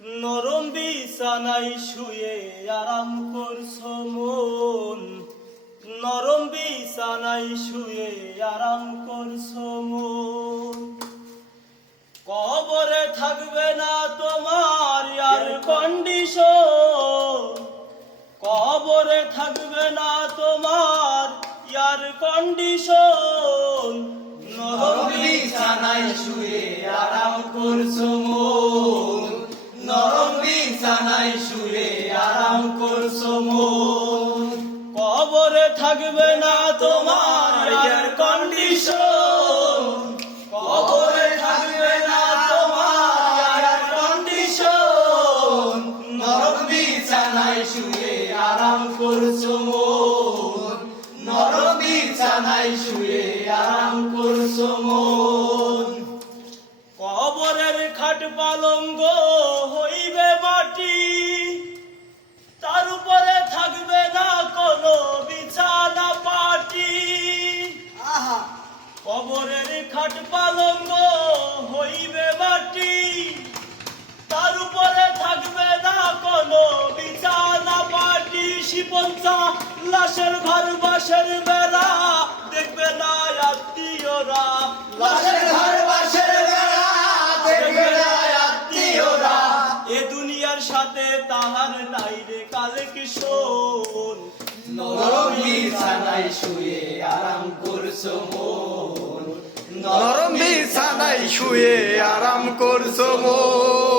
নরম বিছানাই শুয়ে আরাম করছ মন। নরম বিছানাই শুয়ে আরাম করছ মন। কবরে থাকবে না তোমার ইয়ার কন্ডিশন কবরে থাকবে না তোমার ইয়ার কন্ডিশন নরম বিছানায় শুয়ে আরাম করছ মন। বিছানায় শুয়ে আরাম করছ মন। কবরে থাকবে না তোমার ইয়ার কন্ডিশন কবরে থাকবে না তোমার এয়ার কন্ডিশন নরম বিছানায় শুয়ে আরাম করছ মন। নরম বিছানায় শুয়ে আরাম করছ মন। কবরের খাট পালঙ্গ হইবে কবরের পালঙ্গ হইবে মাটি তার উপরে থাকবে না কোনো বিছানা পাটি। শিপঞ্চা লাশের ঘর বাসের বেড়া দেখবে না আত্মীয়রা। লাশের ঘর বাসের বেড়া দেখবে না আত্মীয়রা। এ দুনিয়ার সাথে তাহার নাই রে কালে কিশোর নরম বিছানায় শুয়ে আরাম করছ নরম বিছানায় শুয়ে আরাম করছ মন।